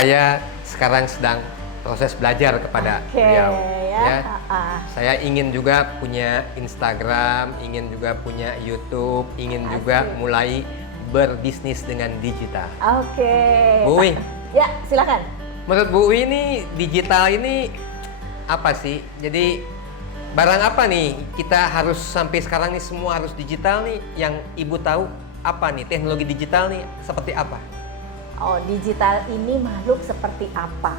saya sekarang sedang proses belajar kepada beliau. Ya. Saya ingin juga punya Instagram, ingin juga punya YouTube, ingin juga mulai berbisnis dengan digital. Bu Uwi. Ya, silakan. Menurut Bu Uwi ini digital ini apa sih? Jadi barang apa nih kita harus sampai sekarang nih semua harus digital nih? Yang Ibu tahu apa nih teknologi digital nih seperti apa? Oh, digital ini makhluk seperti apa?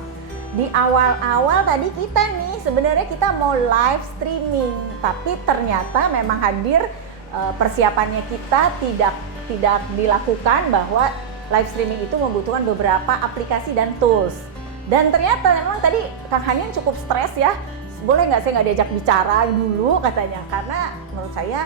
Di awal-awal tadi kita nih sebenarnya kita mau live streaming, tapi ternyata memang hadir persiapannya kita tidak dilakukan bahwa live streaming itu membutuhkan beberapa aplikasi dan tools. Dan ternyata memang tadi Kang Hanin cukup stres ya. Boleh nggak saya nggak diajak bicara dulu katanya, karena menurut saya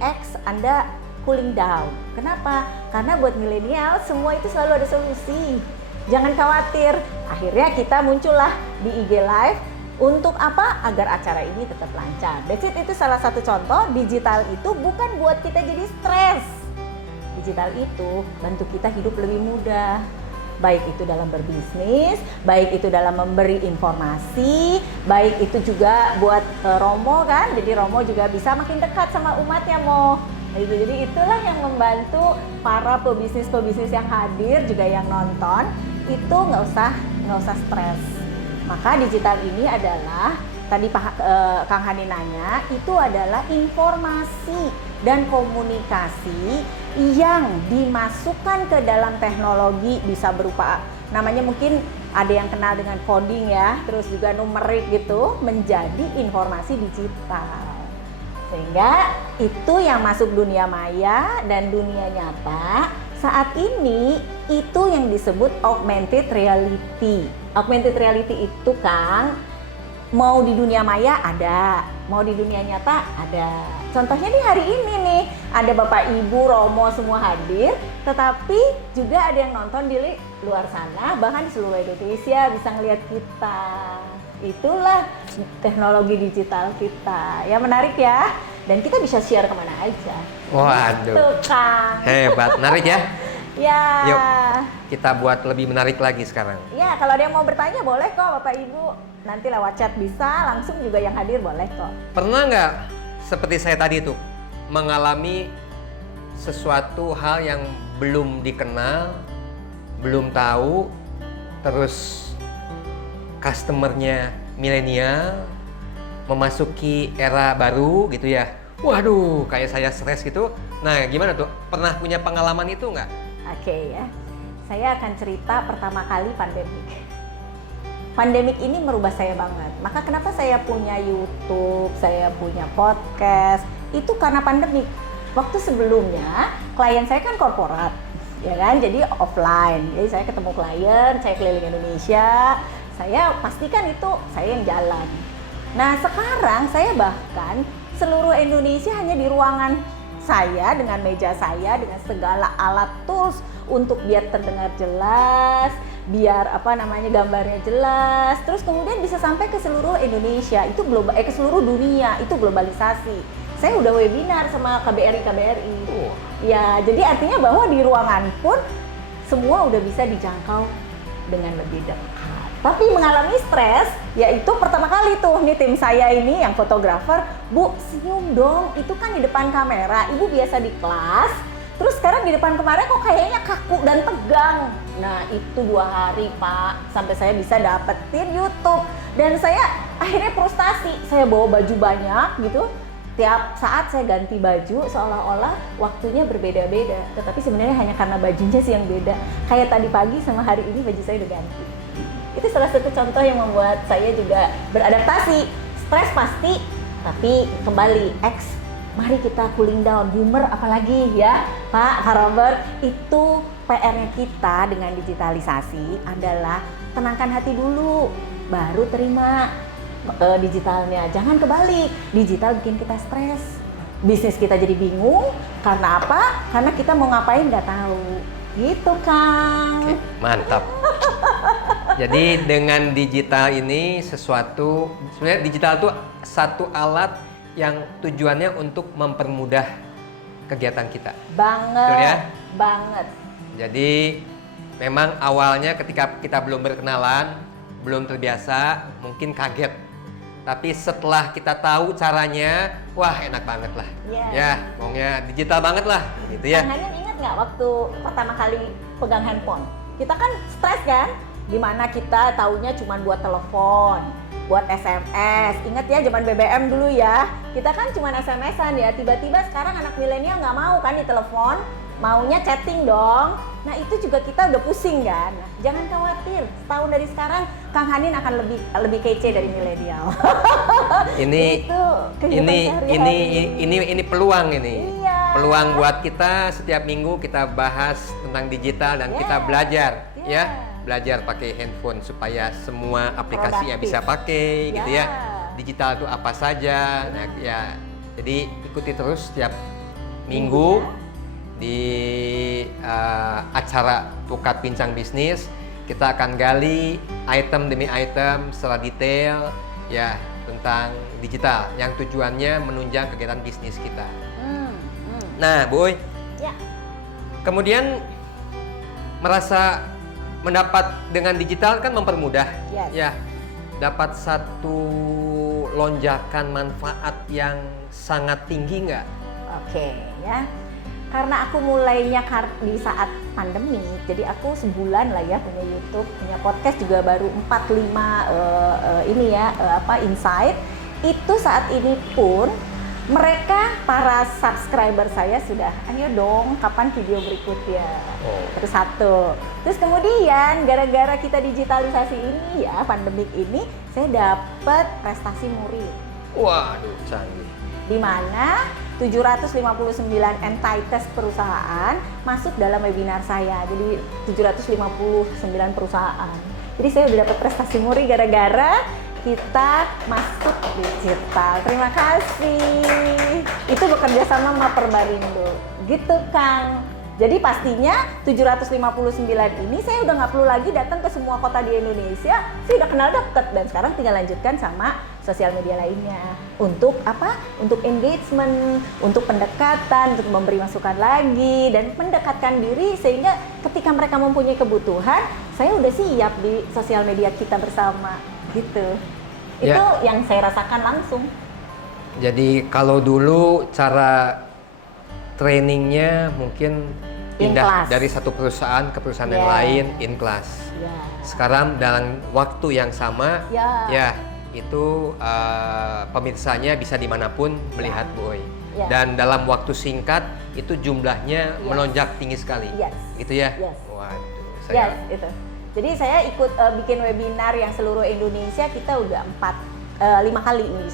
X Anda cooling down. Kenapa? Karena buat milenial semua itu selalu ada solusi. Jangan khawatir. Akhirnya kita muncullah di IG Live untuk apa? Agar acara ini tetap lancar. That's it, itu salah satu contoh digital itu bukan buat kita jadi stres. Digital itu bantu kita hidup lebih mudah. Baik itu dalam berbisnis, baik itu dalam memberi informasi, baik itu juga buat Romo kan. Jadi Romo juga bisa makin dekat sama umatnya Mo. Jadi itulah yang membantu para pebisnis-pebisnis yang hadir juga yang nonton itu nggak usah stres. Maka digital ini adalah tadi Kang Hani nanya itu adalah informasi dan komunikasi yang dimasukkan ke dalam teknologi, bisa berupa namanya mungkin ada yang kenal dengan coding ya, terus juga numerik gitu, menjadi informasi digital. Sehingga itu yang masuk dunia maya dan dunia nyata saat ini itu yang disebut augmented reality. Augmented reality itu Kang, mau di dunia maya ada, mau di dunia nyata ada. Contohnya di hari ini nih, ada Bapak Ibu, Romo semua hadir, tetapi juga ada yang nonton di luar sana, bahkan di seluruh Indonesia bisa ngelihat kita. Itulah teknologi digital kita. Ya menarik ya. Dan kita bisa share kemana aja. Waduh. Tuh Kang. Hebat, menarik ya. Ya. Yuk, kita buat lebih menarik lagi sekarang. Ya, kalau ada yang mau bertanya boleh kok Bapak Ibu. Nanti lewat chat bisa, langsung juga yang hadir boleh kok. Pernah nggak seperti saya tadi tuh mengalami sesuatu hal yang belum dikenal, belum tahu, terus customernya milenial memasuki era baru gitu ya. Waduh, kayak saya stres gitu. Nah, gimana tuh? Pernah punya pengalaman itu nggak? Oke ya, saya akan cerita pertama kali pandemik. Pandemik ini merubah saya banget. Maka kenapa saya punya YouTube, saya punya podcast, itu karena pandemik. Waktu sebelumnya, klien saya kan korporat, ya kan? Jadi offline. Jadi saya ketemu klien, saya keliling Indonesia, saya pastikan itu saya yang jalan. Nah sekarang saya bahkan seluruh Indonesia hanya di ruangan saya dengan meja saya dengan segala alat tools untuk biar terdengar jelas, biar gambarnya jelas, terus kemudian bisa sampai ke seluruh Indonesia, itu ke seluruh dunia, itu globalisasi. Saya udah webinar sama KBRI. Ya, jadi artinya bahwa di ruangan pun semua udah bisa dijangkau dengan lebih dekat. Tapi mengalami stres, yaitu pertama kali tuh nih tim saya ini yang fotografer, Bu senyum dong, itu kan di depan kamera, Ibu biasa di kelas, terus sekarang di depan kamera kok kayaknya kaku dan tegang. Nah itu 2 hari Pak, sampai saya bisa dapetin YouTube. Dan saya akhirnya frustasi, saya bawa baju banyak gitu, tiap saat saya ganti baju seolah-olah waktunya berbeda-beda, tetapi sebenarnya hanya karena bajunya sih yang beda. Kayak tadi pagi sama hari ini baju saya udah ganti. Itu salah satu contoh yang membuat saya juga beradaptasi. Stres pasti, tapi kembali mari kita cooling down. Humor apalagi ya Pak Robert. Itu PR-nya kita dengan digitalisasi adalah tenangkan hati dulu, baru terima digitalnya. Jangan kebalik, digital bikin kita stres, bisnis kita jadi bingung. Karena apa? Karena kita mau ngapain nggak tahu. Gitu Kang. Oke, mantap. Jadi dengan digital ini sebenarnya digital itu satu alat yang tujuannya untuk mempermudah kegiatan kita. Banget. Betul ya? Banget. Jadi memang awalnya ketika kita belum berkenalan, belum terbiasa, mungkin kaget. Tapi setelah kita tahu caranya, wah enak banget lah. Yes. Ya, pokoknya digital banget lah, gitu ya. Kang Hanin ingat nggak waktu pertama kali pegang handphone? Kita kan stres kan? Dimana kita taunya cuma buat telepon, buat SMS. Ingat ya zaman BBM dulu ya. Kita kan cuma SMS-an ya. Tiba-tiba sekarang anak milenial nggak mau kan di telepon, maunya chatting dong. Nah itu juga kita udah pusing kan. Nah, jangan khawatir, setahun dari sekarang Kang Hanin akan lebih kece dari milenial. Ini Itu kehidupan sehari-hari. ini peluang ini. Iya. Peluang buat kita setiap minggu kita bahas tentang digital dan kita belajar Yeah. ya. Belajar pakai handphone supaya semua aplikasi yang Produktif. bisa pakai gitu ya. Yeah. Digital itu apa saja. Nah, ya. Jadi ikuti terus setiap minggu di acara Pukat Bincang Bisnis. Kita akan gali item demi item secara detail ya tentang digital yang tujuannya menunjang kegiatan bisnis kita. Nah, Boy, Ya. kemudian merasa mendapat dengan digital kan mempermudah, Yes. ya, dapat satu lonjakan manfaat yang sangat tinggi nggak? Oke ya. Karena aku mulainya di saat pandemi, jadi aku sebulan lah ya punya YouTube, punya podcast juga baru 4-5 insight. Itu saat ini pun mereka para subscriber saya sudah, ayo dong kapan video berikutnya. Terus satu. Terus kemudian gara-gara kita digitalisasi ini ya, pandemik ini, saya dapat prestasi murid. Waduh, canggih. Di mana 759 entities perusahaan masuk dalam webinar saya. Jadi 759 perusahaan. Jadi saya udah dapat prestasi muri gara-gara kita masuk digital. Terima kasih. Itu bekerja sama sama Perbarindo. Gitu Kang. Jadi pastinya 759 ini saya udah nggak perlu lagi datang ke semua kota di Indonesia. Saya udah kenal deket dan sekarang tinggal lanjutkan sama sosial media lainnya. Untuk apa? Untuk engagement, untuk pendekatan, untuk memberi masukan lagi dan mendekatkan diri sehingga ketika mereka mempunyai kebutuhan, saya udah siap di sosial media kita bersama. Gitu. Ya. Itu yang saya rasakan langsung. Jadi kalau dulu cara trainingnya mungkin pindah In-class. dari satu perusahaan ke perusahaan yang Yeah. lain in class. Ya. Sekarang dalam waktu yang sama, Ya. ya itu pemirsanya bisa dimanapun melihat Boy. Ya. Dan dalam waktu singkat itu jumlahnya Yes. melonjak tinggi sekali, Yes. gitu ya. Yes. Waduh, Yes, itu. Jadi saya ikut bikin webinar yang seluruh Indonesia, kita udah 5 kali nih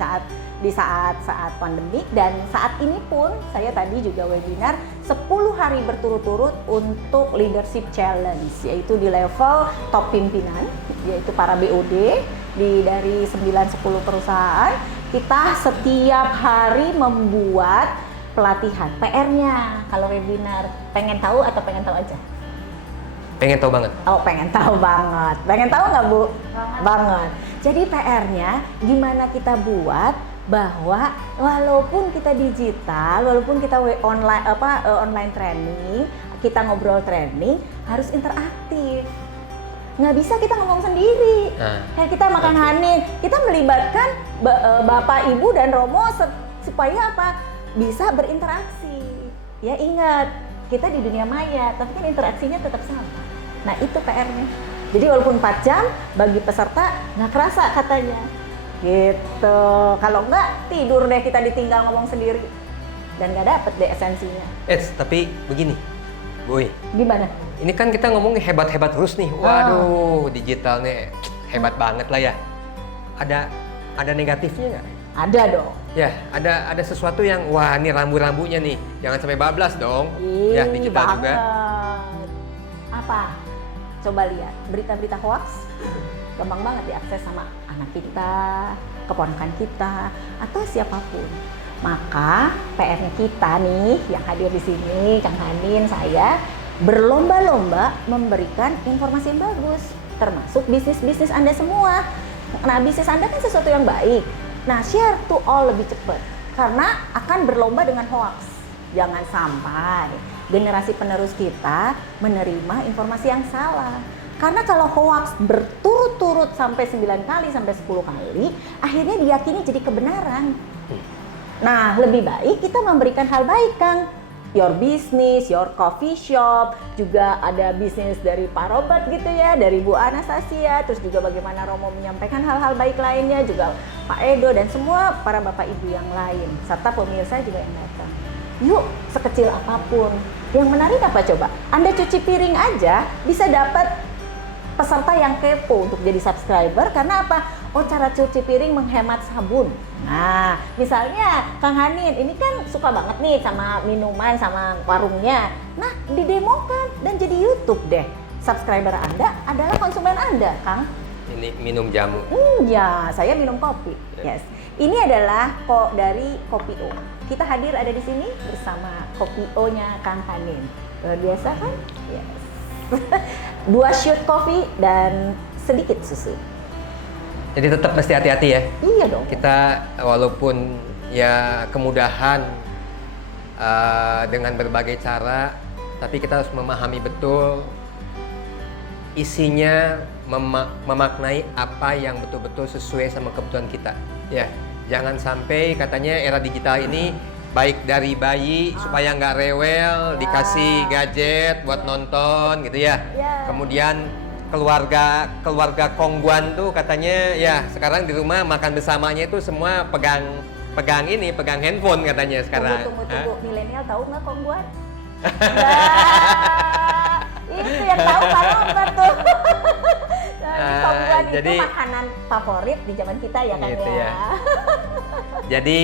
di saat pandemik, dan saat ini pun saya tadi juga webinar 10 hari berturut-turut untuk leadership challenge, yaitu di level top pimpinan, yaitu para BOD dari 9-10 perusahaan. Kita setiap hari membuat pelatihan. PR-nya kalau webinar, pengen tahu atau pengen tahu aja? Pengen tahu banget. Oh, pengen tahu banget. Pengen tahu nggak, Bu? Banget. Jadi PR-nya gimana kita buat bahwa walaupun kita digital, walaupun kita online training, kita ngobrol training, harus interaktif. Nggak bisa kita ngomong sendiri. Kayak kita makan Hanin, kita melibatkan Bapak, Ibu, dan Romo supaya apa? Bisa berinteraksi. Ya ingat, kita di dunia maya, tapi kan interaksinya tetap sama. Nah itu PR-nya. Jadi walaupun 4 jam, bagi peserta nggak kerasa katanya. Gitu. Kalau nggak, tidur deh kita ditinggal ngomong sendiri. Dan nggak dapet deh esensinya. Tapi begini, Boy. Gimana? Ini kan kita ngomong hebat-hebat terus nih. Waduh, digitalnya hebat banget lah ya. Ada negatifnya nggak? Ada dong. Ya, ada sesuatu yang wah ini rambu-rambunya nih. Jangan sampai bablas dong. Ya, digital juga. Apa? Coba lihat berita-berita hoax. Gampang banget diakses sama anak kita, keponakan kita, atau siapapun. Maka PR-nya kita nih yang hadir di sini, Kang Hanin, saya berlomba-lomba memberikan informasi yang bagus, termasuk bisnis-bisnis Anda semua. Nah, bisnis Anda kan sesuatu yang baik. Nah, share to all lebih cepat karena akan berlomba dengan hoax. Jangan sampai generasi penerus kita menerima informasi yang salah. Karena kalau hoax berturut-turut sampai 9 kali, sampai 10 kali, akhirnya diyakini jadi kebenaran. Nah, lebih baik kita memberikan hal baik, Kang. Your business, your coffee shop, juga ada bisnis dari Pak Robert gitu ya, dari Bu Anastasia, terus juga bagaimana Romo menyampaikan hal-hal baik lainnya, juga Pak Edo dan semua para bapak ibu yang lain, serta pemirsa juga yang datang. Yuk, sekecil apapun. Yang menarik apa coba? Anda cuci piring aja bisa dapat peserta yang kepo untuk jadi subscriber, karena apa? Oh, cara cuci piring menghemat sabun. Nah, misalnya Kang Hanin ini kan suka banget nih sama minuman, sama warungnya. Nah, didemokan dan jadi YouTube deh. Subscriber Anda adalah konsumen Anda, Kang. Ini minum jamu. Ya, saya minum kopi. Yes. Ini adalah kok dari Kopi O. Kita hadir ada di sini bersama Kopi O-nya Kang Hanin. Luar biasa kan? Yes. 2 shoot kopi dan sedikit susu. Jadi tetap mesti hati-hati ya. Iya dong. Kita walaupun ya kemudahan dengan berbagai cara, tapi kita harus memahami betul isinya, memaknai apa yang betul-betul sesuai sama kebutuhan kita. Ya, jangan sampai katanya era digital ini baik dari bayi supaya nggak rewel, dikasih gadget buat nonton gitu ya. Kemudian keluarga kongguan tuh katanya ya sekarang di rumah makan bersamanya itu semua pegang handphone katanya sekarang. Tunggu. Milenial tahu nggak kongguan? Itu yang tahu Pak Robert tuh. Kongguan itu makanan favorit di zaman kita ya kan gitu ya. Jadi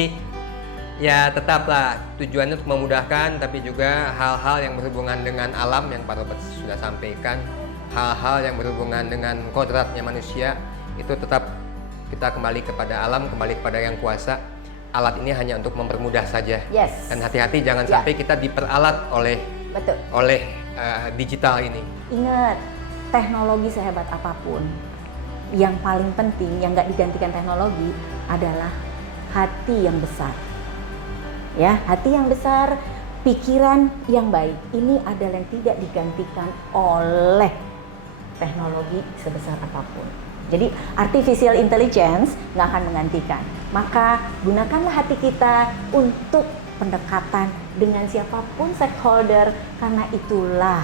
ya tetaplah tujuannya untuk memudahkan, tapi juga hal-hal yang berhubungan dengan alam yang Pak Robert sudah sampaikan, hal-hal yang berhubungan dengan kodratnya manusia, itu tetap kita kembali kepada alam, kembali kepada yang kuasa. Alat ini hanya untuk mempermudah saja. Yes. Dan hati-hati jangan sampai kita diperalat oleh digital ini. Ingat, teknologi sehebat apapun, yang paling penting yang nggak digantikan teknologi adalah hati yang besar. Ya, hati yang besar, pikiran yang baik. Ini adalah yang tidak digantikan oleh teknologi sebesar apapun. Jadi artificial intelligence nggak akan menggantikan. Maka gunakanlah hati kita untuk pendekatan dengan siapapun stakeholder, karena itulah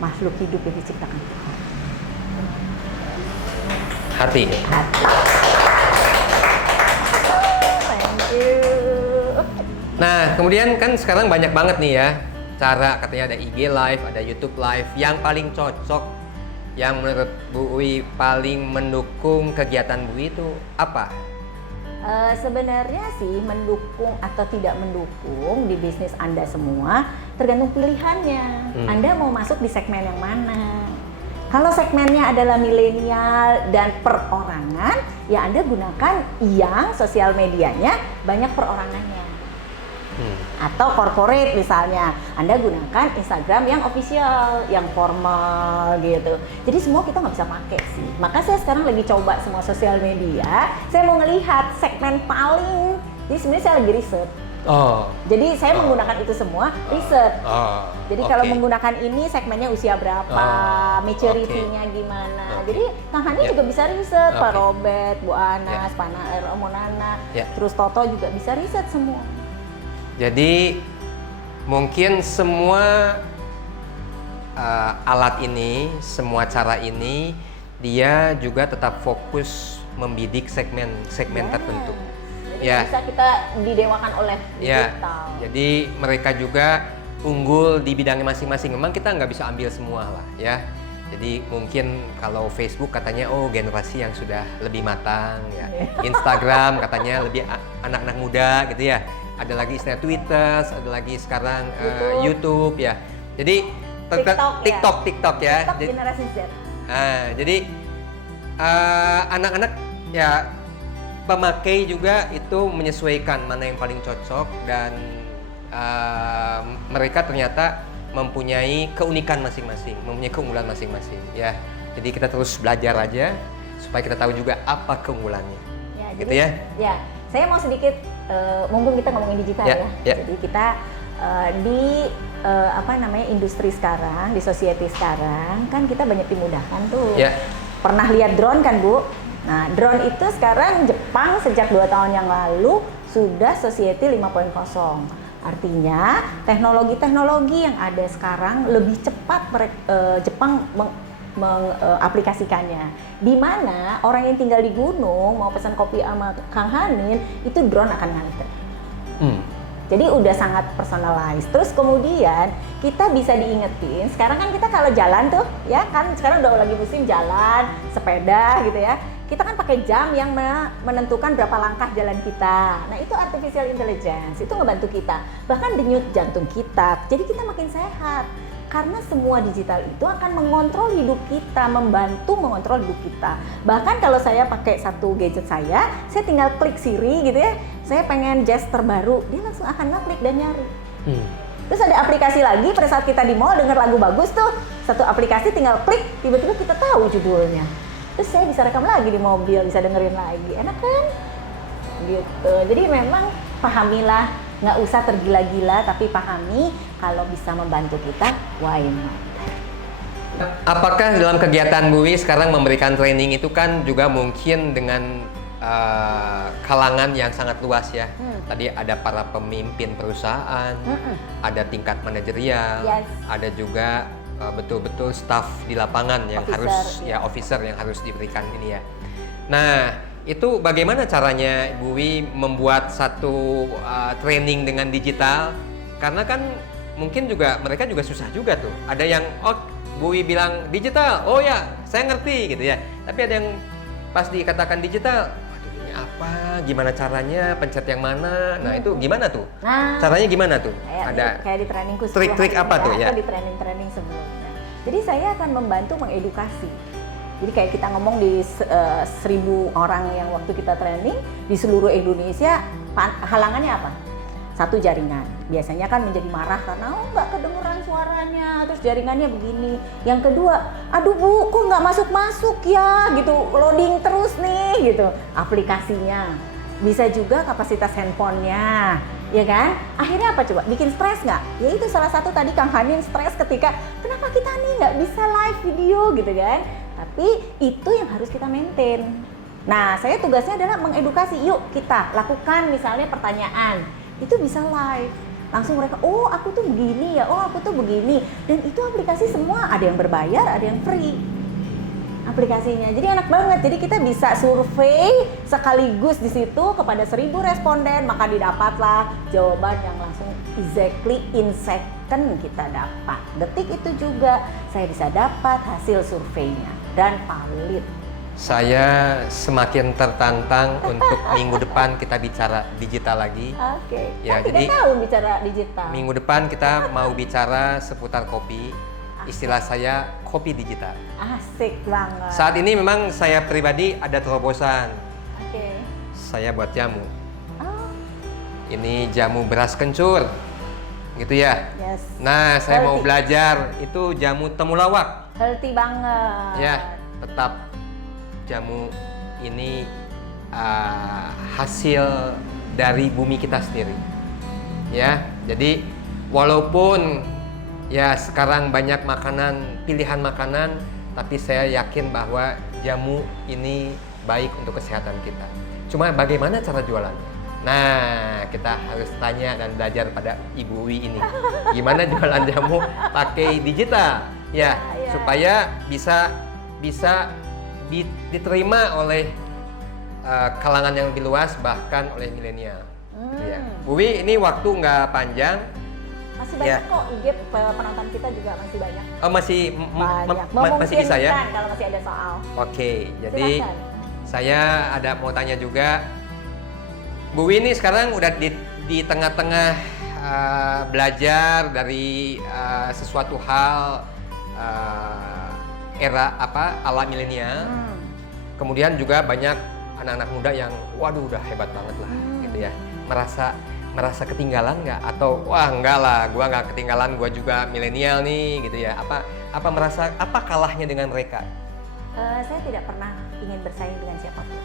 makhluk hidup yang diciptakan Tuhan. Hati. Thank you. Nah, kemudian kan sekarang banyak banget nih ya cara, katanya ada IG Live, ada YouTube Live. Yang paling cocok, yang menurut Bu Uwi paling mendukung kegiatan Bu Uwi itu apa? Sebenarnya sih mendukung atau tidak mendukung di bisnis Anda semua tergantung pilihannya. Anda mau masuk di segmen yang mana? Kalau segmennya adalah milenial dan perorangan, ya Anda gunakan yang sosial medianya banyak perorangannya. Atau corporate misalnya, Anda gunakan Instagram yang official, yang formal gitu. Jadi semua kita nggak bisa pakai sih. Maka saya sekarang lagi coba semua sosial media. Saya mau ngelihat segmen paling. Jadi sebenarnya saya lagi riset. Jadi saya menggunakan itu semua riset. Jadi kalau menggunakan ini segmennya usia berapa, maturity-nya gimana. Jadi Kang Hani juga bisa riset, Pak Robert, Bu Anas, Pak Monana, terus Toto juga bisa riset semua. Jadi mungkin semua alat ini, semua cara ini, dia juga tetap fokus membidik segmen tertentu. Jadi bisa kita didewakan oleh digital. Jadi mereka juga unggul di bidangnya masing-masing. Memang kita nggak bisa ambil semua lah ya. Jadi mungkin kalau Facebook katanya generasi yang sudah lebih matang ya. Instagram katanya lebih anak-anak muda gitu ya. Ada lagi istilah Twitter, ada lagi sekarang YouTube ya. Jadi TikTok ya. TikTok generasi Z. Jadi anak-anak ya pemakai juga itu menyesuaikan mana yang paling cocok, dan mereka ternyata mempunyai keunikan masing-masing, mempunyai keunggulan masing-masing ya. Jadi kita terus belajar aja supaya kita tahu juga apa keunggulannya. Ya, gitu jadi, ya. Saya mau sedikit mumpung kita ngomongin digital ya. Jadi kita di industri sekarang, di society sekarang kan kita banyak dimudahkan tuh. Ya. Pernah lihat drone kan Bu? Nah drone itu sekarang Jepang sejak 2 tahun yang lalu sudah society 5.0. Artinya teknologi-teknologi yang ada sekarang lebih cepat Jepang mengaplikasikannya. Di mana orang yang tinggal di gunung mau pesan kopi sama Kang Hanin itu drone akan nganter. Jadi udah sangat personalized. Terus kemudian kita bisa diingetin. Sekarang kan kita kalau jalan tuh, ya kan sekarang udah lagi musim jalan, sepeda gitu ya. Kita kan pakai jam yang menentukan berapa langkah jalan kita. Nah itu artificial intelligence, itu ngebantu kita. Bahkan denyut jantung kita. Jadi kita makin sehat. Karena semua digital itu akan mengontrol hidup kita, membantu mengontrol hidup kita. Bahkan kalau saya pakai satu gadget saya tinggal klik Siri gitu ya, saya pengen jazz terbaru, dia langsung akan ngeklik dan nyari. Terus ada aplikasi lagi, pada saat kita di mall denger lagu bagus tuh, satu aplikasi tinggal klik, tiba-tiba kita tahu judulnya. Terus saya bisa rekam lagi di mobil, bisa dengerin lagi, enak kan? Gitu, jadi memang pahamilah, nggak usah tergila-gila, tapi pahami kalau bisa membantu kita, why not? Apakah dalam kegiatan Bu Wi sekarang memberikan training itu kan juga mungkin dengan kalangan yang sangat luas ya? Tadi ada para pemimpin perusahaan, ada tingkat manajerial, Yes. ada juga betul-betul staff di lapangan yang officer yang harus diberikan ini ya. Nah, itu bagaimana caranya Bu Wi membuat satu training dengan digital? Karena kan mungkin juga mereka juga susah juga tuh. Ada yang Bu Wi bilang digital, oh ya saya ngerti gitu ya. Tapi ada yang pas dikatakan digital, waduh ini apa? Gimana caranya? Pencet yang mana? Nah itu gimana tuh? Nah, Caranya gimana tuh? kayak di trainingku trik-trik apa tuh ya? Atau di training sebelumnya. Jadi saya akan membantu mengedukasi. Jadi kayak kita ngomong di 1.000 orang yang waktu kita training di seluruh Indonesia, halangannya apa? Satu, jaringan. Biasanya kan menjadi marah karena nggak kedengeran suaranya, terus jaringannya begini. Yang kedua, aduh Bu, kok nggak masuk-masuk ya gitu, loading terus nih gitu aplikasinya. Bisa juga kapasitas handphonenya, ya kan? Akhirnya apa coba? Bikin stres nggak? Ya itu salah satu tadi Kang Hanin stres ketika kenapa kita nih nggak bisa live video gitu kan? Tapi itu yang harus kita maintain. Nah, saya tugasnya adalah mengedukasi. Yuk kita lakukan misalnya pertanyaan. Itu bisa live. Langsung mereka, oh aku tuh begini ya, oh aku tuh begini. Dan itu aplikasi semua, ada yang berbayar, ada yang free aplikasinya. Jadi enak banget. Jadi kita bisa survei sekaligus di situ kepada 1.000 responden, maka didapatlah jawaban yang langsung exactly in second kita dapat. Detik itu juga saya bisa dapat hasil surveinya dan valid. Saya semakin tertantang untuk minggu depan kita bicara digital lagi. Oke. Ya, Kita jadi tahu bicara digital. minggu depan kita mau bicara seputar kopi. Istilah saya kopi digital. Asik banget. Saat ini memang saya pribadi ada terobosan. Oke. Saya buat jamu. Oh, Ini jamu beras kencur. Gitu ya. yes. Nah, saya mau Healthy. belajar itu jamu temulawak. Healthy banget. Ya, tetap jamu ini hasil dari bumi kita sendiri. Ya, jadi walaupun ya sekarang banyak pilihan makanan, tapi saya yakin bahwa jamu ini baik untuk kesehatan kita. Cuma bagaimana cara jualannya? Nah, kita harus tanya dan belajar pada Ibu Wi ini. Gimana jualan jamu pakai digital? Ya, Ya. supaya bisa diterima oleh kalangan yang lebih luas, bahkan oleh milenial. Gitu ya. Bu Wi, ini waktu nggak panjang. Masih Ya. banyak kok IG penonton kita juga masih banyak. Oh, masih Banyak. masih bisa ya? Memungkinkan kalau masih ada soal. Oke, jadi Silakan. saya ada mau tanya juga. Bu Wi ini sekarang udah di tengah-tengah belajar dari sesuatu hal era ala milenial. Kemudian juga banyak anak-anak muda yang waduh udah hebat banget lah gitu ya. Merasa ketinggalan nggak? Atau wah enggak lah, gua nggak ketinggalan, gua juga milenial nih gitu ya. Apa merasa apa kalahnya dengan mereka? Saya tidak pernah ingin bersaing dengan siapapun.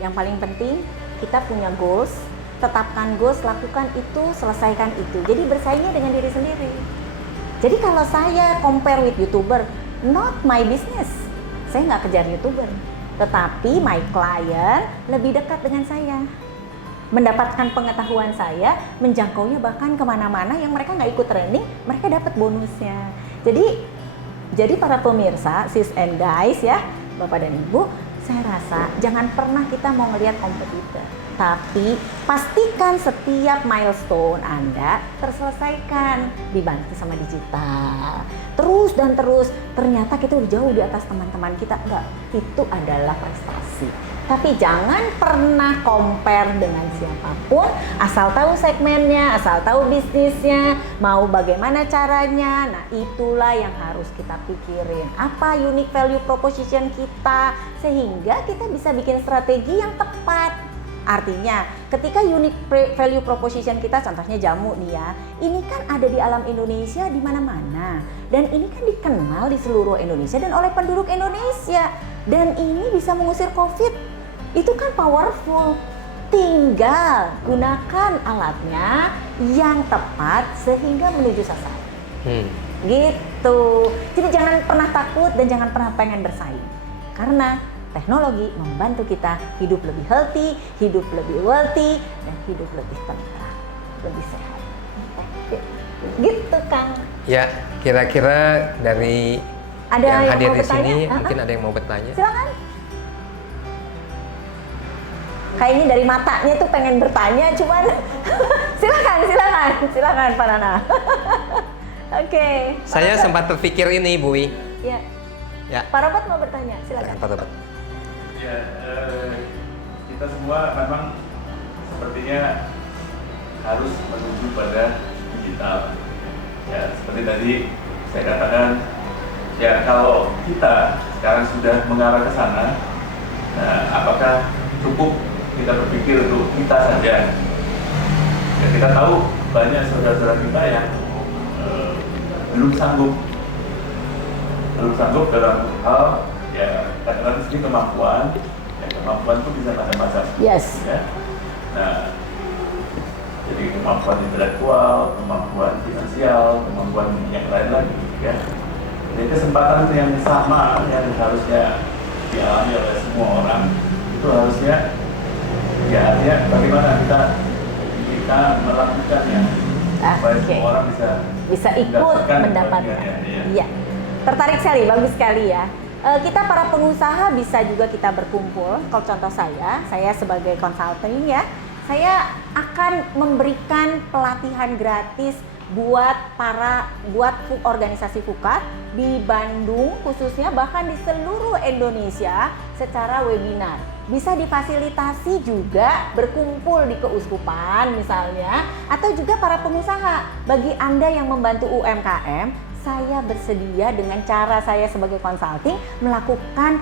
Yang paling penting kita punya goals, tetapkan goals, lakukan itu, selesaikan itu. Jadi bersaingnya dengan diri sendiri. Jadi kalau saya compare with YouTuber, not my business. Saya nggak kejar YouTuber, tetapi my client lebih dekat dengan saya. Mendapatkan pengetahuan saya, menjangkaunya bahkan kemana-mana yang mereka nggak ikut training, mereka dapat bonusnya. Jadi para pemirsa, sis and guys ya, Bapak dan Ibu, saya rasa jangan pernah kita mau ngelihat kompetitor, tapi pastikan setiap milestone Anda terselesaikan, dibantu sama digital. Terus dan terus, ternyata kita udah jauh di atas teman-teman kita. Enggak, itu adalah prestasi. Tapi jangan pernah compare dengan siapapun, asal tahu segmennya, asal tahu bisnisnya, mau bagaimana caranya. Nah, itulah yang harus kita pikirin. Apa unique value proposition kita, sehingga kita bisa bikin strategi yang tepat. Artinya, ketika unique value proposition kita, contohnya jamu nih ya, ini kan ada di alam Indonesia di mana-mana. Dan ini kan dikenal di seluruh Indonesia dan oleh penduduk Indonesia. Dan ini bisa mengusir COVID. Itu kan powerful. Tinggal gunakan alatnya yang tepat sehingga menuju sasaran. Gitu. Jadi jangan pernah takut dan jangan pernah pengen bersaing. Karena teknologi membantu kita hidup lebih healthy, hidup lebih wealthy, dan hidup lebih tentram, lebih sehat. Gitu, Kang. Ya, kira-kira dari Ada yang yang hadir mau di sini bertanya? mungkin ada yang mau bertanya. Silakan. Kayaknya dari matanya tuh pengen bertanya, cuman silakan Pak Nana. Oke. Saya sempat terpikir ini, Bu Wi. Ya. Ya. Pak Robert mau bertanya, silakan. Pak Robert. Ya, kita semua memang sepertinya harus menuju pada digital. Ya, seperti tadi saya katakan, ya kalau kita sekarang sudah mengarah ke sana, nah, apakah cukup kita berpikir untuk kita saja? Ya, kita tahu banyak saudara-saudara kita yang belum sanggup dalam hal ya katakan segi kemampuan. Ya, kemampuan itu bisa macam-macam. Yes. Ya. Nah, jadi kemampuan intelektual, kemampuan finansial, kemampuan yang lain lagi. Ya. Jadi kesempatan yang sama yang harusnya dialami oleh semua orang itu harusnya ya artinya bagaimana kita melakukannya supaya semua orang bisa ikut mendapatkan. Iya. Tertarik sekali, bagus sekali ya. Kita para pengusaha bisa juga kita berkumpul. Kalau contoh saya sebagai konsulting ya, saya akan memberikan pelatihan gratis buat organisasi Fukat di Bandung khususnya, bahkan di seluruh Indonesia secara webinar. Bisa difasilitasi juga berkumpul di keuskupan misalnya, atau juga para pengusaha. Bagi Anda yang membantu UMKM, saya bersedia dengan cara saya sebagai konsulting melakukan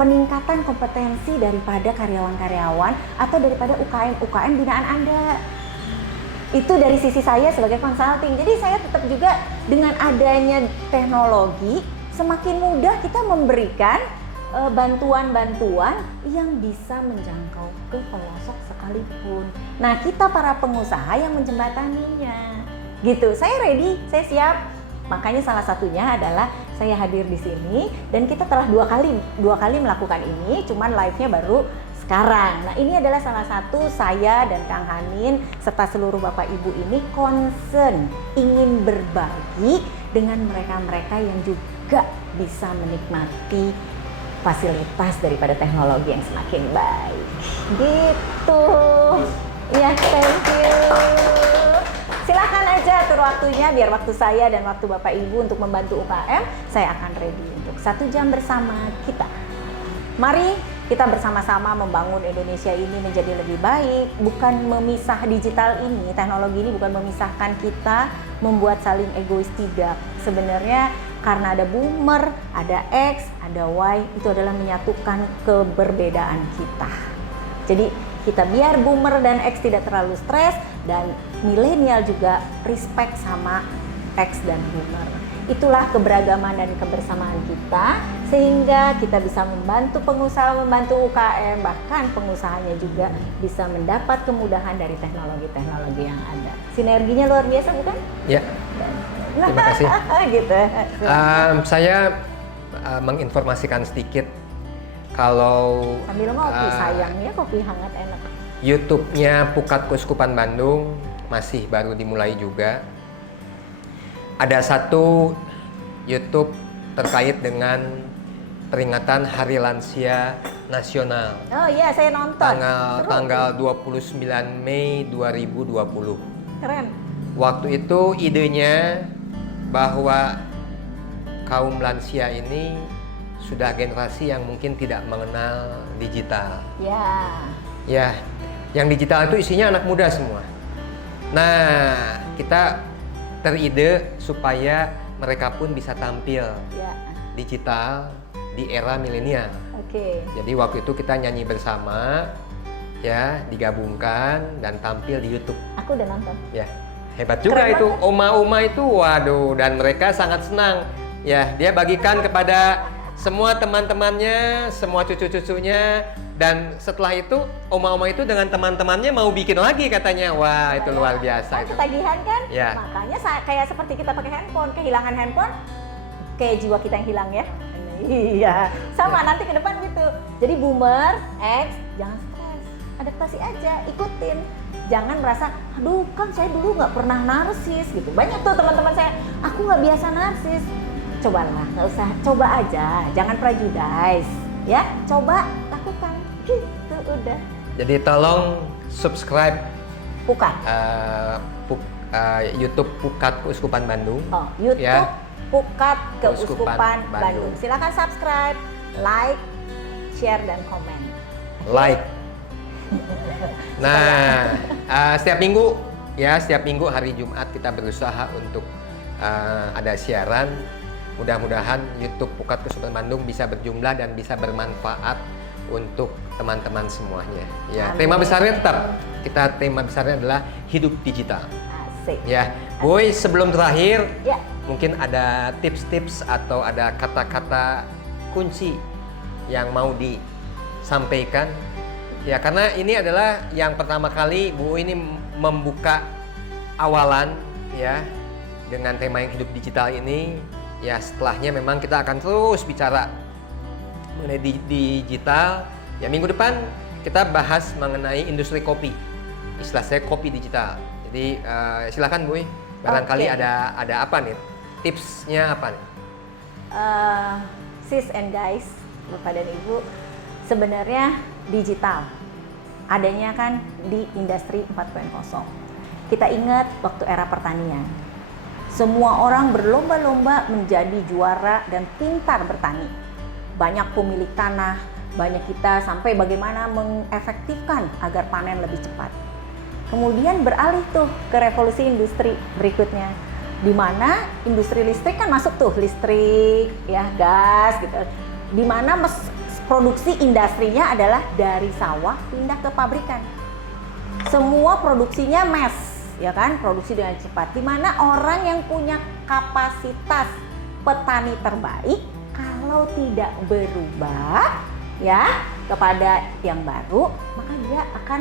peningkatan kompetensi daripada karyawan-karyawan atau daripada UKM binaan Anda. Itu dari sisi saya sebagai konsulting. Jadi saya tetap juga dengan adanya teknologi semakin mudah kita memberikan bantuan-bantuan yang bisa menjangkau ke pelosok sekalipun. Nah, kita para pengusaha yang menjembataninya. Gitu. Saya ready, saya siap. Makanya salah satunya adalah saya hadir di sini dan kita telah dua kali melakukan ini, cuman live-nya baru sekarang. Nah, ini adalah salah satu saya dan Kang Hanin serta seluruh Bapak Ibu ini concern ingin berbagi dengan mereka-mereka yang juga bisa menikmati fasilitas daripada teknologi yang semakin baik. Gitu. Ya, thank you. Silahkan aja atur waktunya, biar waktu saya dan waktu Bapak Ibu untuk membantu UKM, saya akan ready untuk 1 jam bersama kita. Mari kita bersama-sama membangun Indonesia ini menjadi lebih baik, bukan memisah digital ini, teknologi ini bukan memisahkan kita, membuat saling egois, tidak. Sebenarnya karena ada boomer, ada X, ada Y, itu adalah menyatukan keberbedaan kita. Jadi kita biar boomer dan X tidak terlalu stres, dan milenial juga respect sama X dan boomer. Itulah keberagaman dan kebersamaan kita, sehingga kita bisa membantu pengusaha, membantu UKM, bahkan pengusahanya juga bisa mendapat kemudahan dari teknologi-teknologi yang ada. Sinerginya luar biasa, bukan? Ya, terima kasih. Gitu. Saya menginformasikan sedikit kalau Sambil ngopi, sayangnya kopi hangat enak. YouTube-nya Pukat Keuskupan Bandung masih baru dimulai juga. Ada satu YouTube terkait dengan peringatan Hari Lansia Nasional. Oh iya, saya nonton. Seru. Tanggal 29 Mei 2020. Keren. Waktu itu idenya bahwa kaum lansia ini sudah generasi yang mungkin tidak mengenal digital. Ya. Ya, yang digital itu isinya anak muda semua. Nah, kita teride supaya mereka pun bisa tampil Ya. digital di era milenial. Oke. Jadi waktu itu kita nyanyi bersama, ya, digabungkan dan tampil di YouTube. Aku udah nonton. Ya, hebat juga Keren itu. banget. Oma-oma itu, waduh, dan mereka sangat senang. Ya, dia bagikan kepada semua teman-temannya, semua cucu-cucunya, dan setelah itu oma-oma itu dengan teman-temannya mau bikin lagi katanya. Wah, itu luar biasa Kan itu. ketagihan kan? Ya. Makanya kayak seperti kita pakai handphone, kehilangan handphone, kayak jiwa kita yang hilang ya. Iya, sama nanti ke depan gitu. Jadi boomer, X, jangan stres, adaptasi aja, ikutin. Jangan merasa, aduh kan saya dulu nggak pernah narsis gitu. Banyak tuh teman-teman saya, aku nggak biasa narsis. Cobalah, nggak usah, coba aja, jangan prejudice, ya. Coba lakukan, gitu udah. Jadi tolong subscribe Bukan. YouTube Pukat Keuskupan Bandung. Oh, YouTube Ya. Pukat Keuskupan Keuskupan Bandung. Bandung. Silakan subscribe, like, share dan komen. Like. Nah, setiap minggu hari Jumat kita berusaha untuk ada siaran. Mudah-mudahan YouTube Pukat Keuskupan Bandung bisa berjumlah dan bisa bermanfaat untuk teman-teman semuanya. Ya, Amin. tema besarnya tema besarnya adalah hidup digital. Asik. Ya, Boy, sebelum terakhir, Ya, mungkin ada tips-tips atau ada kata-kata kunci yang mau disampaikan. Ya, karena ini adalah yang pertama kali Bu ini membuka awalan ya dengan tema yang hidup digital ini. Ya, setelahnya memang kita akan terus bicara mengenai digital. Ya, minggu depan kita bahas mengenai industri kopi. Istilah saya kopi digital. Jadi silakan Bu, barangkali Oke. ada apa nih? Tipsnya apa nih? sis and guys, Bapak dan Ibu, sebenarnya digital adanya kan di industri 4.0. Kita ingat waktu era pertanian. Semua orang berlomba-lomba menjadi juara dan pintar bertani. Banyak pemilik tanah, banyak kita sampai bagaimana mengefektifkan agar panen lebih cepat. Kemudian beralih tuh ke revolusi industri berikutnya, di mana industri listrik kan masuk tuh, listrik, ya, gas gitu. Di mana produksi industrinya adalah dari sawah pindah ke pabrikan. Semua produksinya mass, ya kan, produksi dengan cepat. Di mana orang yang punya kapasitas petani terbaik, kalau tidak berubah ya kepada yang baru, maka dia akan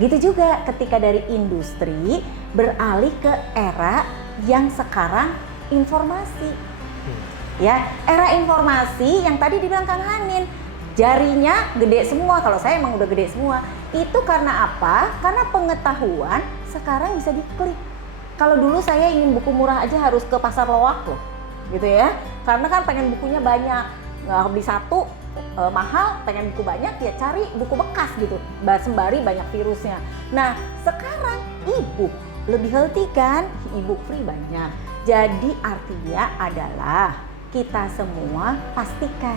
gitu juga ketika dari industri beralih ke era yang sekarang informasi. Ya, era informasi yang tadi dibilang Kang Hanin, jarinya gede semua. Kalau saya emang udah gede semua. Itu karena apa? Karena pengetahuan sekarang bisa diklik. Kalau dulu saya ingin buku murah aja harus ke pasar loak loh, gitu ya. Karena kan pengen bukunya banyak, nggak beli satu mahal, pengen buku banyak ya cari buku bekas gitu. Sembari banyak virusnya. Nah sekarang e-book lebih healthy kan, e-book free banyak. Jadi artinya adalah kita semua pastikan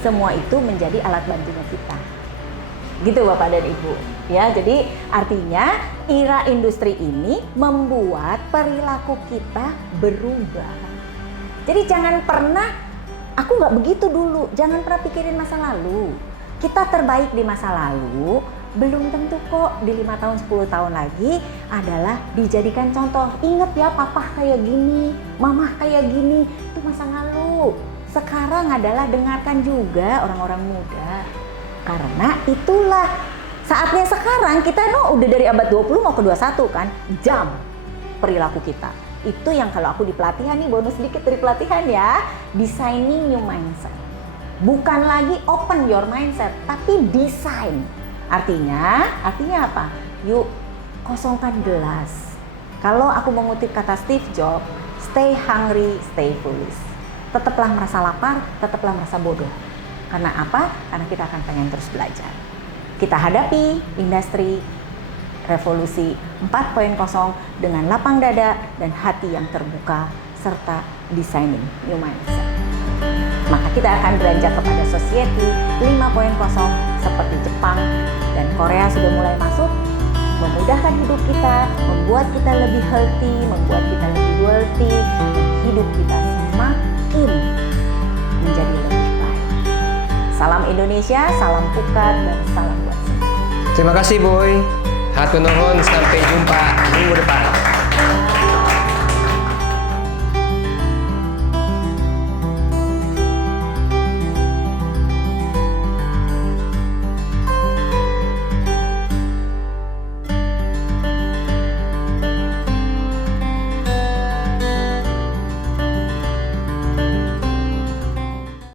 semua itu menjadi alat bantunya kita. Gitu Bapak dan Ibu. Ya, jadi artinya era industri ini membuat perilaku kita berubah. Jadi jangan pernah, aku nggak begitu dulu, jangan pernah pikirin masa lalu. Kita terbaik di masa lalu, belum tentu kok di 5 tahun 10 tahun lagi adalah dijadikan contoh. Ingat ya, papa kayak gini, mama kayak gini, itu masa lalu. Sekarang adalah dengarkan juga orang-orang muda. Karena itulah saatnya sekarang kita udah dari abad 20 mau ke 21 kan, jam perilaku kita. Itu yang kalau aku di pelatihan nih, bonus sedikit dari pelatihan ya, designing new mindset. Bukan lagi open your mindset, tapi design. Artinya apa? Yuk kosongkan gelas. Kalau aku mengutip kata Steve Jobs, stay hungry, stay foolish. Tetaplah merasa lapar, tetaplah merasa bodoh. Karena apa? Karena kita akan pengen terus belajar. Kita hadapi industri revolusi 4.0 dengan lapang dada dan hati yang terbuka serta designing new mindset. Maka kita akan beranjak kepada society 5.0 seperti Jepang dan Korea sudah mulai masuk, memudahkan hidup kita, membuat kita lebih healthy, membuat kita lebih wealthy, dan hidup kita semakin menjadi lebih baik. Salam Indonesia, salam pukat, dan salam buat semua. Terima kasih Boy. Hatur nuhun, sampai jumpa minggu depan.